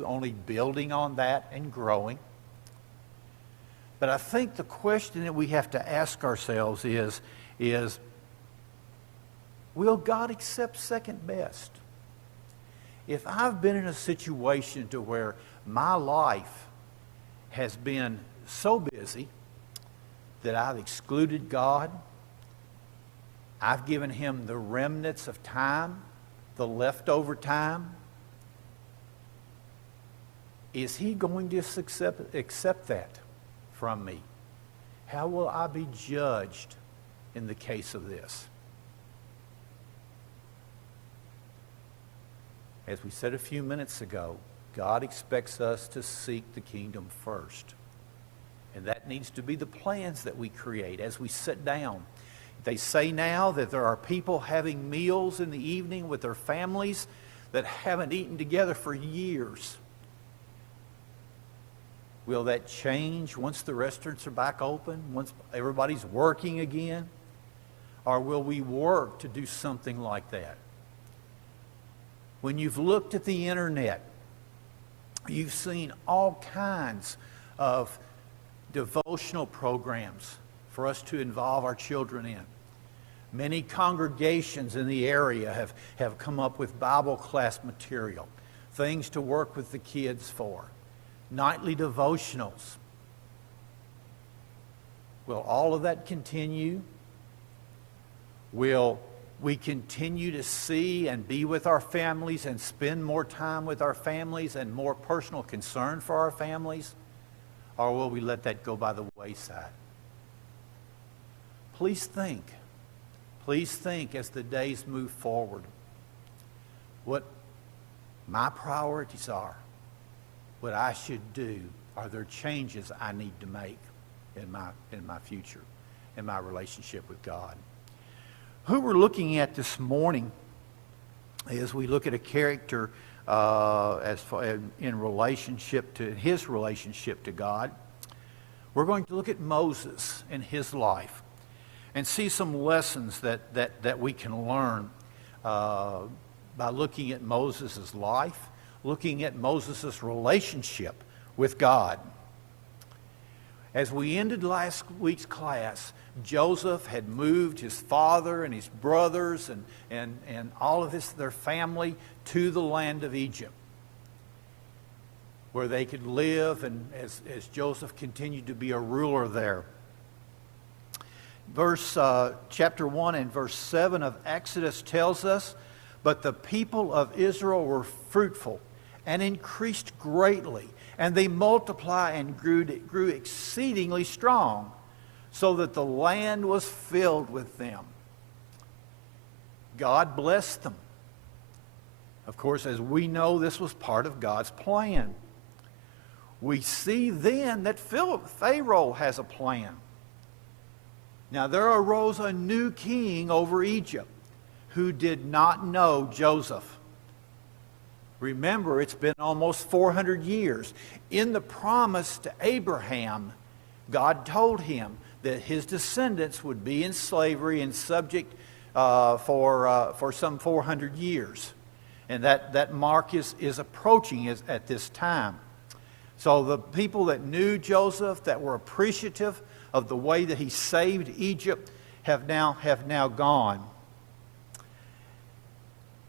do, only building on that and growing. But I think the question that we have to ask ourselves is will God accept second best? If I've been in a situation to where my life has been so busy that I've excluded God, I've given him the remnants of time, the leftover time, is he going to accept that from me? How will I be judged in the case of this? As we said a few minutes ago, God expects us to seek the kingdom first. And that needs to be the plans that we create as we sit down. They say now that there are people having meals in the evening with their families that haven't eaten together for years. Will that change once the restaurants are back open, once everybody's working again? Or will we work to do something like that? When you've looked at the internet, you've seen all kinds of devotional programs for us to involve our children in. Many congregations in the area have come up with Bible class material, things to work with the kids for, nightly devotionals. Will all of that continue? Will we continue to see and be with our families and spend more time with our families and more personal concern for our families? Or will we let that go by the wayside? Please think. Please think as the days move forward what my priorities are, what I should do. Are there changes I need to make in my future, in my relationship with God? Who we're looking at this morning as we look at a character in relationship to his relationship to God, we're going to look at Moses and his life and see some lessons that we can learn by looking at Moses' life, looking at Moses' relationship with God. As we ended last week's class, Joseph had moved his father and his brothers and all of their family to the land of Egypt, where they could live, and as Joseph continued to be a ruler there. Chapter 1 and verse 7 of Exodus tells us, "But the people of Israel were fruitful and increased greatly, and they multiplied and grew exceedingly strong, so that the land was filled with them." God blessed them. Of course, as we know, this was part of God's plan. We see then that Pharaoh has a plan. Now there arose a new king over Egypt who did not know Joseph. Remember, it's been almost 400 years. In the promise to Abraham, God told him that his descendants would be in slavery and subject for some 400 years. And that mark is approaching at this time. So the people that knew Joseph, that were appreciative of the way that he saved Egypt, have now gone.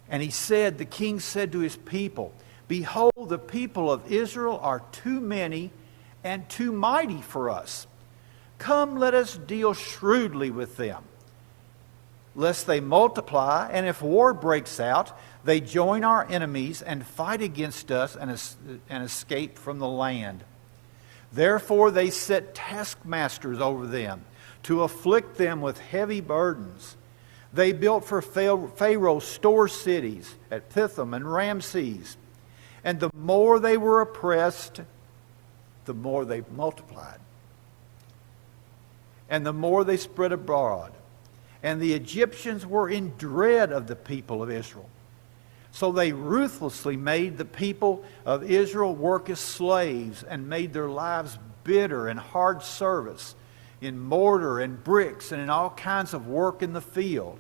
And the king said to his people, "Behold, the people of Israel are too many and too mighty for us. Come, let us deal shrewdly with them, lest they multiply, and if war breaks out, they join our enemies and fight against us and escape from the land." Therefore they set taskmasters over them to afflict them with heavy burdens. They built for Pharaoh store cities at Pithom and Ramses. And the more they were oppressed, the more they multiplied. And the more they spread abroad. And the Egyptians were in dread of the people of Israel. So they ruthlessly made the people of Israel work as slaves and made their lives bitter and hard service in mortar and bricks and in all kinds of work in the field.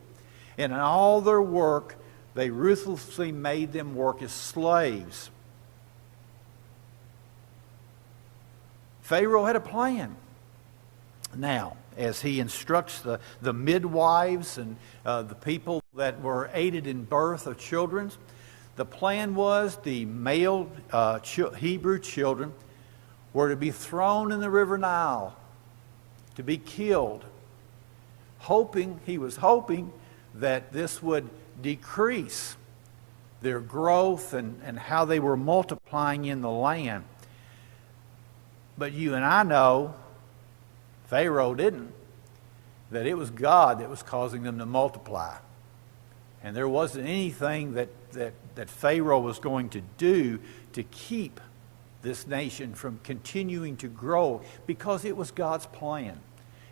And in all their work, they ruthlessly made them work as slaves. Pharaoh had a plan. Now, as he instructs the midwives and the people that were aided in birth of children, the plan was the male Hebrew children were to be thrown in the river Nile, to be killed. He was hoping that this would decrease their growth and how they were multiplying in the land. But you and I know, Pharaoh didn't, that it was God that was causing them to multiply. And there wasn't anything that Pharaoh was going to do to keep this nation from continuing to grow, because it was God's plan.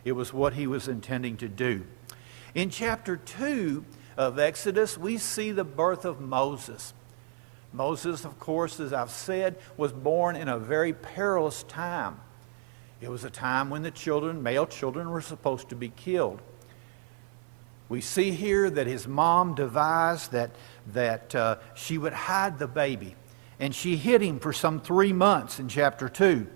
It was what he was intending to do. In chapter 2 of Exodus, we see the birth of Moses. Moses, of course, as I've said, was born in a very perilous time. It was a time when the male children, were supposed to be killed. We see here that his mom devised that she would hide the baby. And she hid him for some 3 months in chapter 2.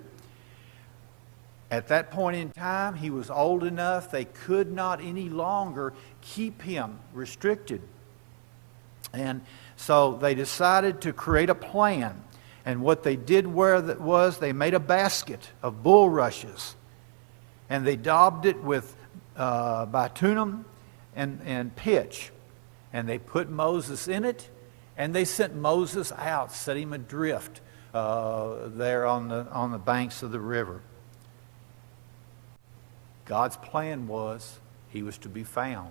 At that point in time, he was old enough, they could not any longer keep him restricted. And so they decided to create a plan. And what they did was they made a basket of bulrushes. And they daubed it with bitumen and pitch. And they put Moses in it. And they sent Moses out, set him adrift there on the banks of the river. God's plan was he was to be found.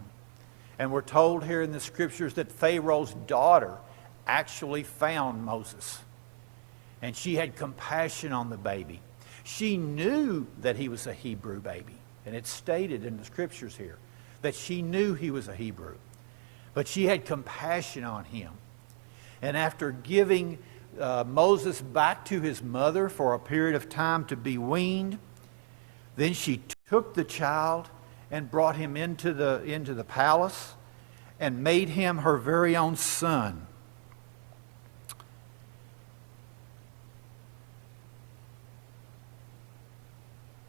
And we're told here in the scriptures that Pharaoh's daughter actually found Moses. And she had compassion on the baby. She knew that he was a Hebrew baby. And it's stated in the scriptures here that she knew he was a Hebrew. But she had compassion on him. And after giving Moses back to his mother for a period of time to be weaned, then she took the child and brought him into the palace and made him her very own son.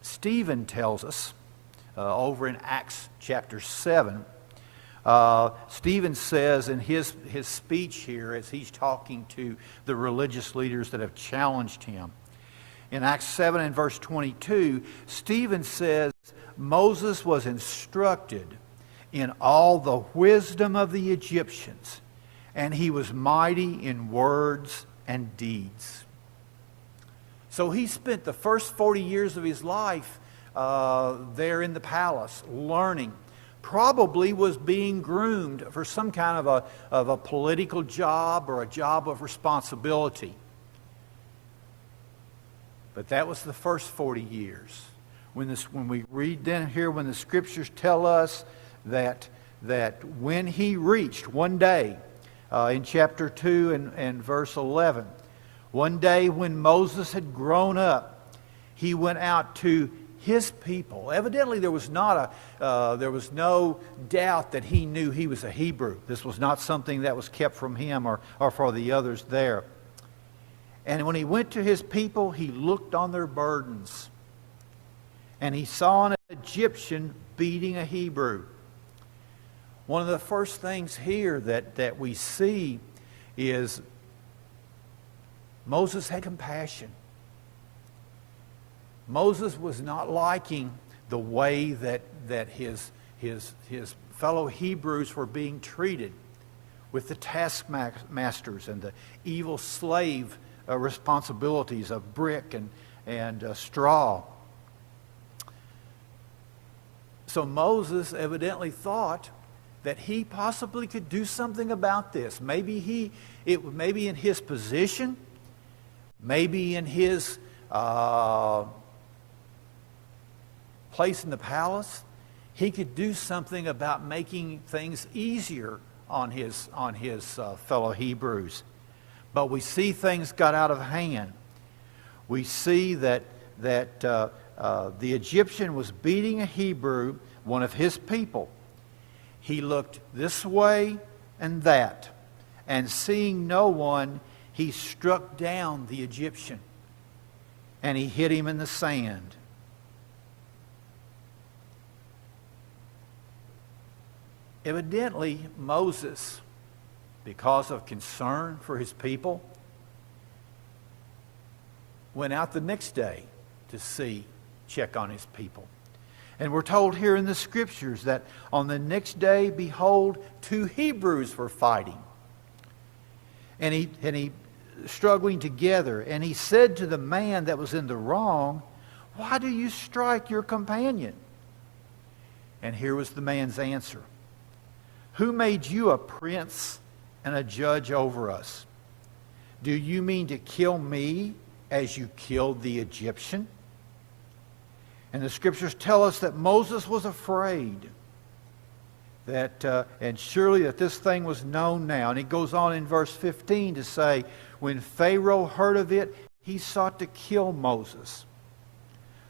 Stephen tells us over in Acts chapter 7, Stephen says in his speech here, as he's talking to the religious leaders that have challenged him, in Acts 7 and verse 22, Stephen says, Moses was instructed in all the wisdom of the Egyptians, and he was mighty in words and deeds. So he spent the first 40 years of his life there in the palace, learning. Probably was being groomed for some kind of a political job or a job of responsibility. But that was the first 40 years. When we read then here, when the scriptures tell us that when he reached one day, in chapter 2 and verse 11, one day when Moses had grown up, he went out to his people. Evidently, there was no doubt that he knew he was a Hebrew. This was not something that was kept from him or for the others there. And when he went to his people, he looked on their burdens. And he saw an Egyptian beating a Hebrew. One of the first things here that we see is Moses had compassion. Moses was not liking the way that his fellow Hebrews were being treated with the taskmasters and the evil slave responsibilities of brick and straw. So Moses evidently thought that he possibly could do something about this. Maybe in his position, maybe in his place in the palace, he could do something about making things easier on his fellow Hebrews. But we see things got out of hand. We see that the Egyptian was beating a Hebrew, one of his people. He looked this way and that, and seeing no one, he struck down the Egyptian. and he hid him in the sand. Evidently, Moses, because of concern for his people, went out the next day to check on his people. And we're told here in the Scriptures that on the next day, behold, 2 Hebrews were fighting. And he struggling together. And he said to the man that was in the wrong, "Why do you strike your companion?" And here was the man's answer. "Who made you a prince and a judge over us? Do you mean to kill me as you killed the Egyptian?" And the Scriptures tell us that Moses was afraid. And surely that this thing was known now. And he goes on in verse 15 to say, when Pharaoh heard of it, he sought to kill Moses.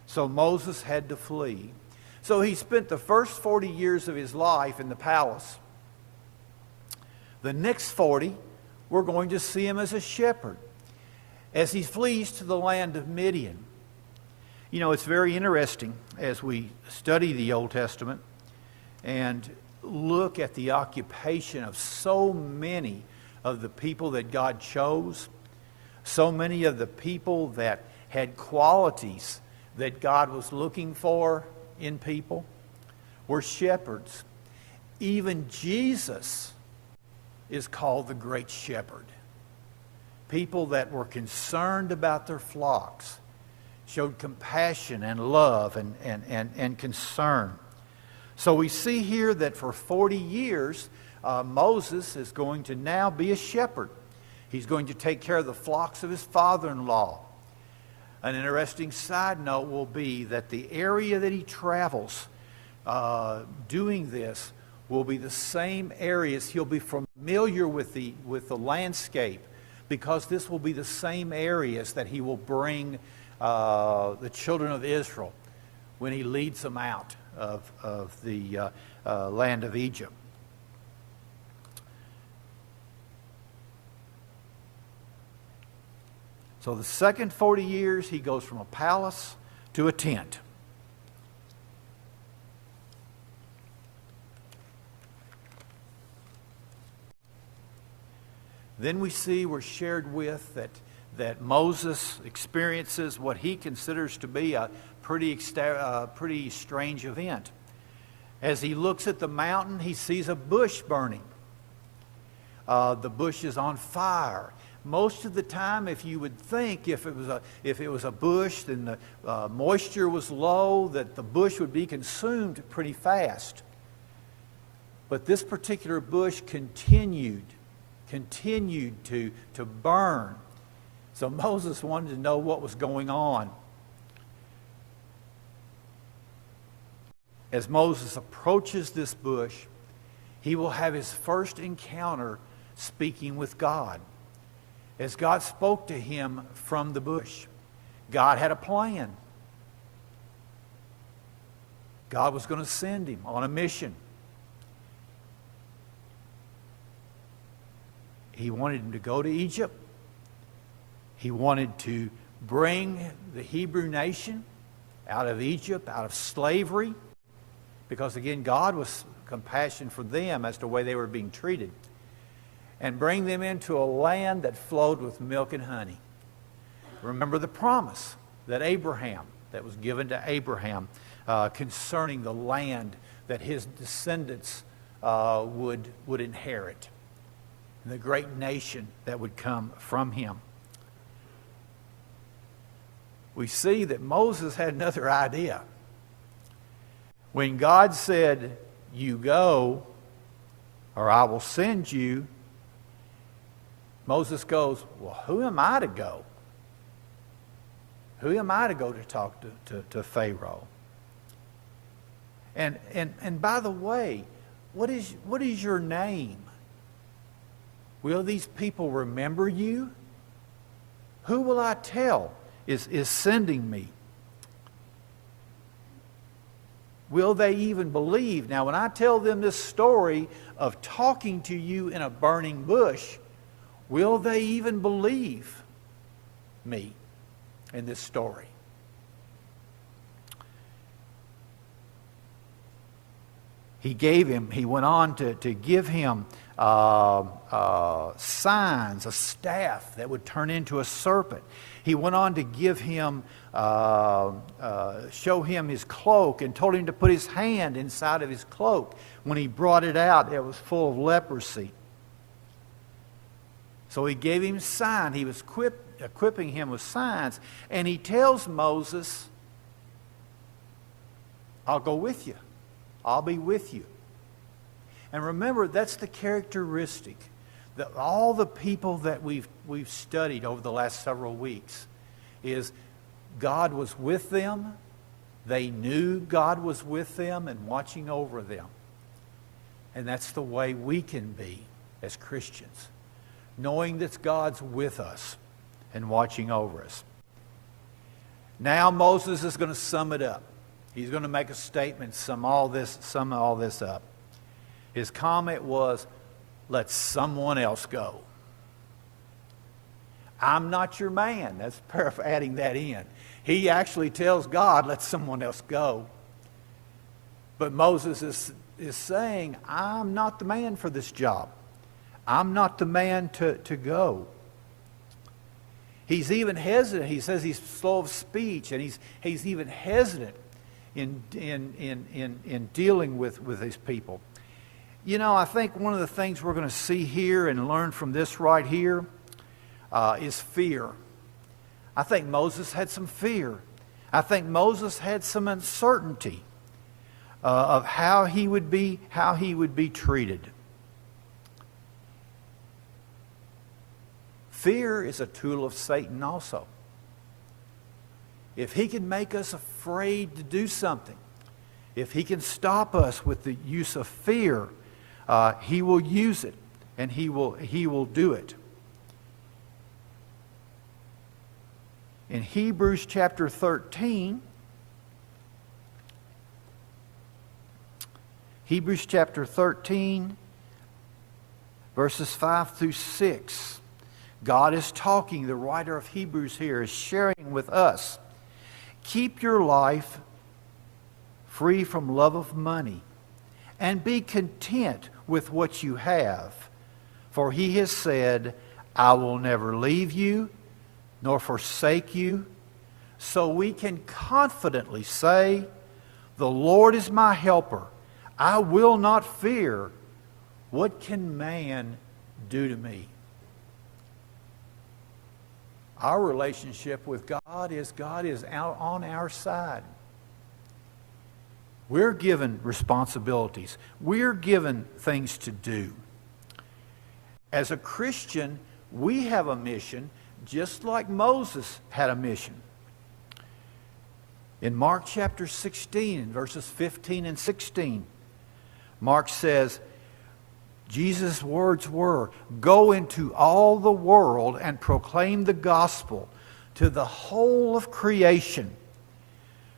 So Moses had to flee. So he spent the first 40 years of his life in the palace. The next 40, we're going to see him as a shepherd, as he flees to the land of Midian. You know, it's very interesting as we study the Old Testament and look at the occupation of so many of the people that God chose, so many of the people that had qualities that God was looking for in people, were shepherds. Even Jesus is called the Great Shepherd. People that were concerned about their flocks, showed compassion and love and concern. So we see here that for 40 years, Moses is going to now be a shepherd. He's going to take care of the flocks of his father-in-law. An interesting side note will be that the area that he travels doing this will be the same areas. He'll be familiar with the landscape, because this will be the same areas that he will bring the children of Israel when he leads them out of the land of Egypt. So the second 40 years, he goes from a palace to a tent. Then we see, we're shared with that Moses experiences what he considers to be a pretty strange event. As he looks at the mountain, he sees a bush burning. The bush is on fire. Most of the time, if you would think if it was a bush, then the moisture was low, that the bush would be consumed pretty fast. But this particular bush continued to burn. So Moses wanted to know what was going on. As Moses approaches this bush, he will have his first encounter speaking with God. As God spoke to him from the bush, God had a plan. God was going to send him on a mission. He wanted him to go to Egypt. He wanted to bring the Hebrew nation out of Egypt, out of slavery, because again, God was compassionate for them as to the way they were being treated, and bring them into a land that flowed with milk and honey. Remember the promise that was given to Abraham concerning the land that his descendants would inherit, and the great nation that would come from him. We see that Moses had another idea. When God said, "You go, or I will send you," Moses goes, "Well, who am I to go? Who am I to go to talk to Pharaoh? And by the way, what is your name? Will these people remember you? Who will I tell is sending me? Will they even believe?" Now, when I tell them this story of talking to you in a burning bush, will they even believe me? in this story. He went on to give him signs, a staff that would turn into a serpent. He went on to give him, show him his cloak, and told him to put his hand inside of his cloak. When he brought it out, it was full of leprosy. So he gave him signs. He was equipping him with signs. And he tells Moses, I'll go with you. I'll be with you. And remember, that's the characteristic that all the people that we've studied over the last several weeks is God was with them. They knew God was with them and watching over them. And that's the way we can be as Christians, knowing that God's with us and watching over us. Now Moses is going to sum it up. He's going to make a statement, sum all this up. His comment was, let someone else go. I'm not your man. That's adding that in. He actually tells God, let someone else go. But Moses is saying, I'm not the man for this job. I'm not the man to go. He's even hesitant. He says he's slow of speech, and he's even hesitant in dealing with these people. You know, I think one of the things we're going to see here and learn from this right here is fear. I think Moses had some fear. I think Moses had some uncertainty of how he would be treated. Fear is a tool of Satan also. If he can make us afraid to do something, if he can stop us with the use of fear, he will use it, and he will do it. In Hebrews chapter 13, verses 5 through 6, God is talking, the writer of Hebrews here is sharing with us. Keep your life free from love of money, and be content with what you have. For he has said, I will never leave you, nor forsake you. So we can confidently say, the Lord is my helper. I will not fear. What can man do to me? Our relationship with God is out on our side. We're given responsibilities. We're given things to do. As a Christian, we have a mission just like Moses had a mission. In Mark chapter 16, verses 15 and 16, Mark says, Jesus' words were, go into all the world and proclaim the gospel to the whole of creation.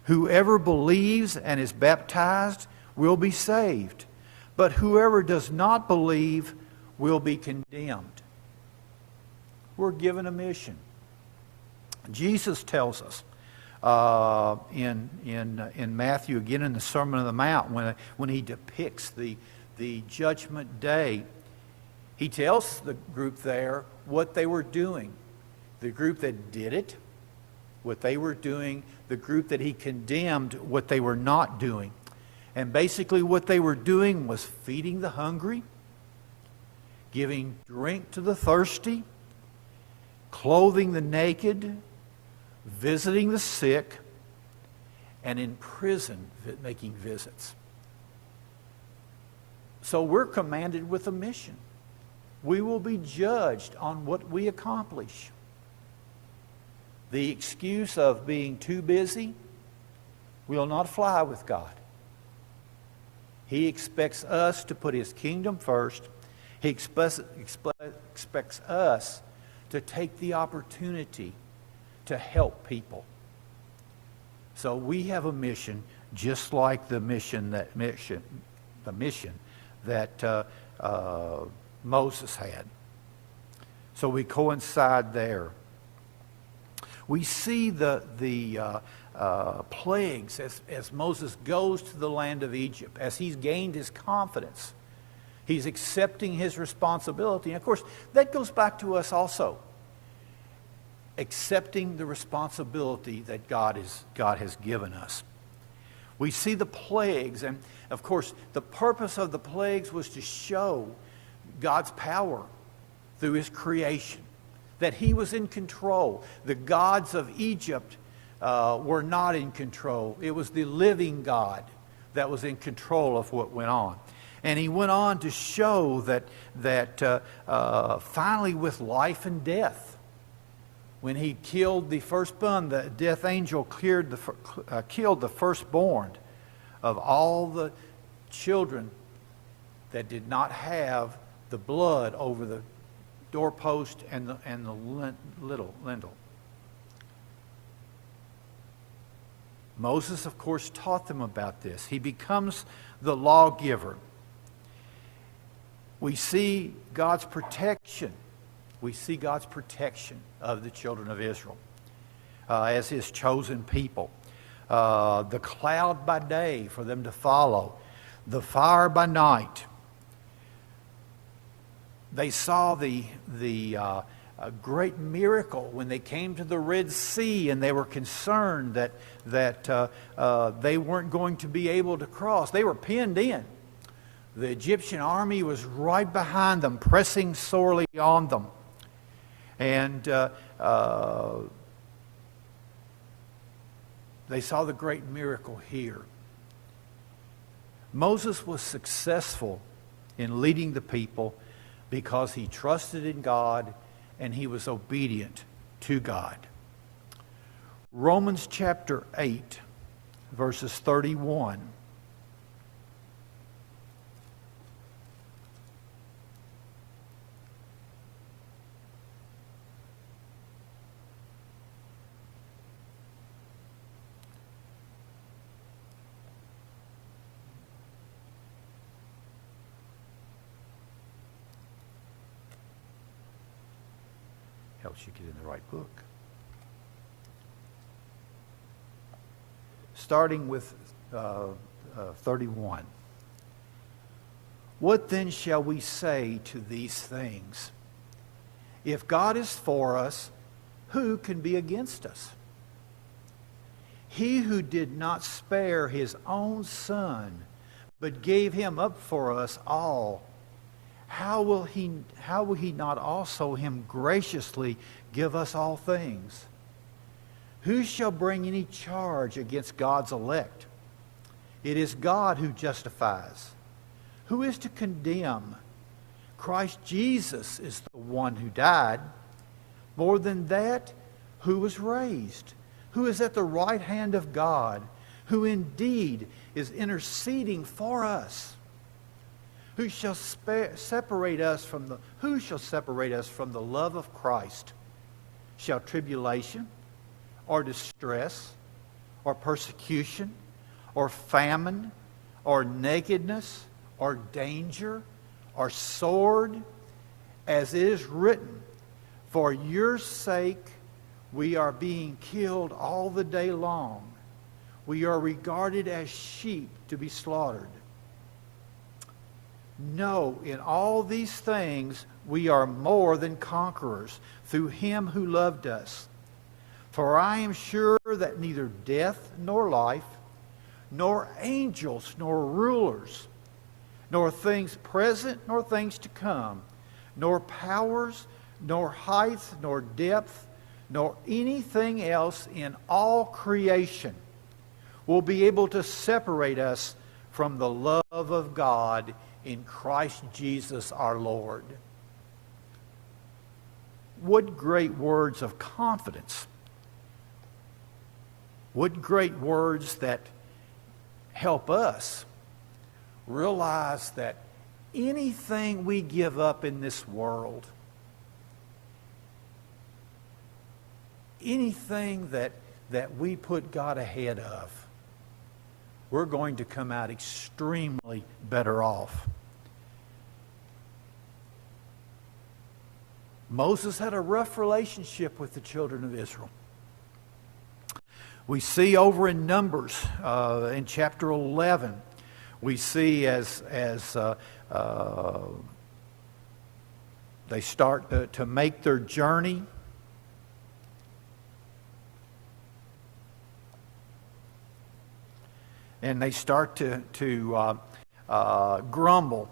Whoever believes and is baptized will be saved, but whoever does not believe will be condemned. We're given a mission. Jesus tells us in Matthew, again in the Sermon on the Mount, when he depicts the judgment day, he tells the group there what they were doing. The group that did it, what they were doing. The group that he condemned, what they were not doing. And basically what they were doing was feeding the hungry, giving drink to the thirsty, clothing the naked, visiting the sick, and in prison making visits. So we're commanded with a mission. We will be judged on what we accomplish. The excuse of being too busy will not fly with God. He expects us to put his kingdom first. He expects us to take the opportunity to help people. So we have a mission just like the mission that Moses had. So we coincide there. We see the plagues as Moses goes to the land of Egypt, as he's gained his confidence. He's accepting his responsibility. And of course, that goes back to us also. Accepting the responsibility that God has given us. We see the plagues, and of course, the purpose of the plagues was to show God's power through his creation, that he was in control. The gods of Egypt were not in control. It was the living God that was in control of what went on. And he went on to show that finally with life and death, when he killed the firstborn, the death angel killed the firstborn of all the children that did not have the blood over the doorpost and the lintel. Moses, of course, taught them about this. He becomes the lawgiver. We see God's protection. We see God's protection of the children of Israel as his chosen people. The cloud by day for them to follow, the fire by night. They saw the great miracle when they came to the Red Sea, and they were concerned that they weren't going to be able to cross. They were penned in. The Egyptian army was right behind them, pressing sorely on them. And they saw the great miracle here. Moses was successful in leading the people because he trusted in God and he was obedient to God. Romans chapter 8, verses 31. Helps you get in the right book. Starting with 31. What then shall we say to these things? If God is for us, who can be against us? He who did not spare his own son, but gave him up for us all, how will he not also him graciously give us all things? Who shall bring any charge against God's elect? It is God who justifies. Who is to condemn? Christ Jesus is the one who died. More than that, who was raised, who is at the right hand of God, who indeed is interceding for us. Who shall separate us from the love of Christ? Shall tribulation, or distress, or persecution, or famine, or nakedness, or danger, or sword? As it is written, for your sake we are being killed all the day long. We are regarded as sheep to be slaughtered. No, in all these things we are more than conquerors through him who loved us. For I am sure that neither death nor life, nor angels nor rulers, nor things present nor things to come, nor powers, nor height, nor depth, nor anything else in all creation will be able to separate us from the love of God in Christ Jesus our Lord. What great words of confidence. What great words that help us realize that anything we give up in this world, anything that we put God ahead of, we're going to come out extremely better off. Moses had a rough relationship with the children of Israel. We see over in Numbers, in chapter 11, we see as they start to make their journey, and they start to grumble.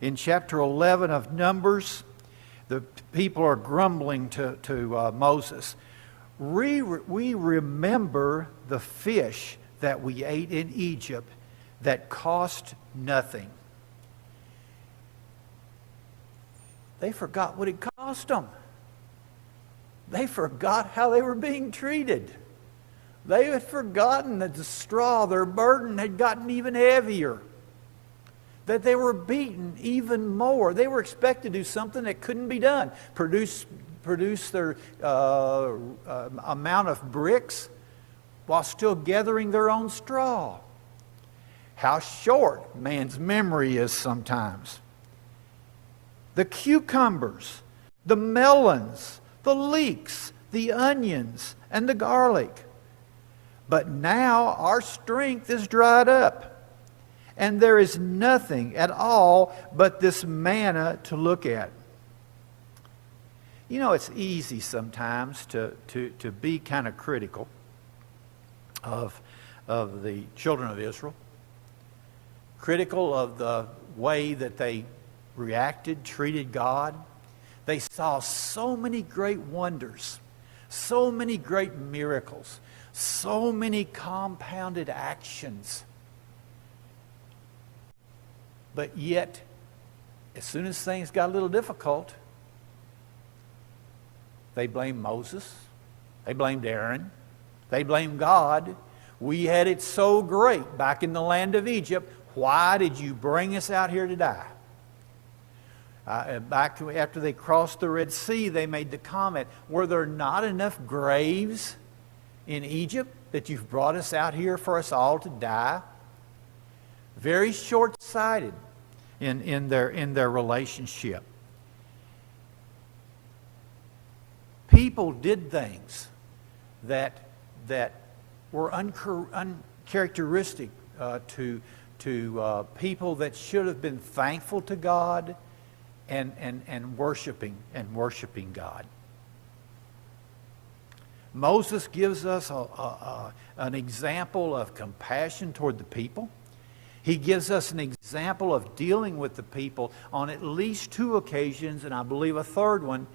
In chapter 11 of Numbers, the people are grumbling to Moses. We remember the fish that we ate in Egypt that cost nothing. They forgot what it cost them. They forgot how they were being treated. They had forgotten that the straw, their burden, had gotten even heavier. That they were beaten even more. They were expected to do something that couldn't be done. Produce their amount of bricks while still gathering their own straw. How short man's memory is sometimes. The cucumbers, the melons, the leeks, the onions, and the garlic. But now our strength is dried up, and there is nothing at all but this manna to look at. You know, it's easy sometimes to be kind of critical of the children of Israel, critical of the way that they reacted, treated God. They saw so many great wonders, so many great miracles, so many compounded actions. But yet, as soon as things got a little difficult, they blamed Moses. They blamed Aaron. They blamed God. We had it so great back in the land of Egypt. Why did you bring us out here to die? After they crossed the Red Sea, they made the comment, were there not enough graves in Egypt that you've brought us out here for us all to die? Very short-sighted in their relationship. People did things that were uncharacteristic to people that should have been thankful to God and worshiping God. Moses gives us an example of compassion toward the people. He gives us an example of dealing with the people on at least 2 occasions, and I believe a third one.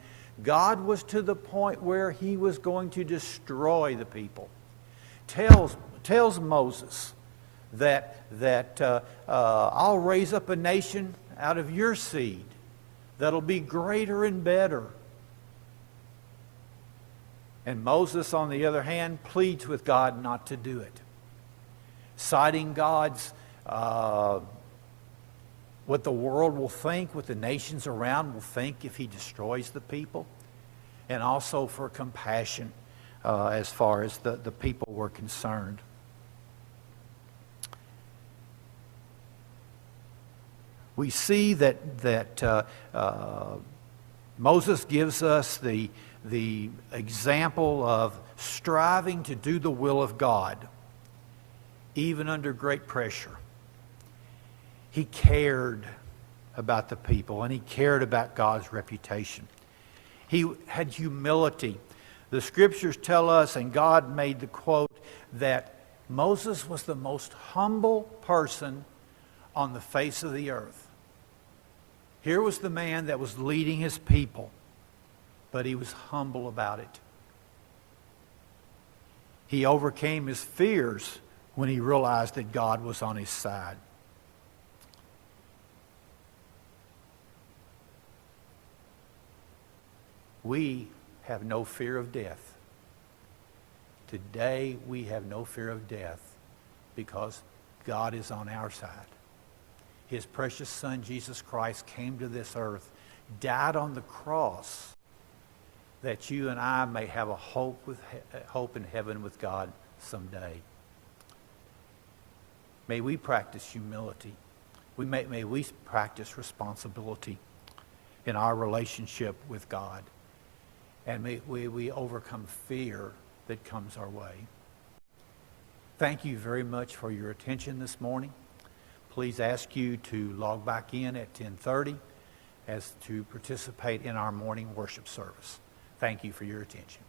God was to the point where he was going to destroy the people. Tells Moses that I'll raise up a nation out of your seed that'll be greater and better. And Moses, on the other hand, pleads with God not to do it, citing God's what the world will think, what the nations around will think if he destroys the people, and also for compassion as far as the people were concerned. We see that Moses gives us the example of striving to do the will of God, even under great pressure. He cared about the people, and he cared about God's reputation. He had humility. The scriptures tell us, and God made the quote, that Moses was the most humble person on the face of the earth. Here was the man that was leading his people, but he was humble about it. He overcame his fears when he realized that God was on his side. We have no fear of death. Today we have no fear of death because God is on our side. His precious Son, Jesus Christ, came to this earth, died on the cross, that you and I may have a hope in heaven with God someday. May we practice humility. May we practice responsibility in our relationship with God. And may we overcome fear that comes our way. Thank you very much for your attention this morning. Please ask you to log back in at 10:30 as to participate in our morning worship service. Thank you for your attention.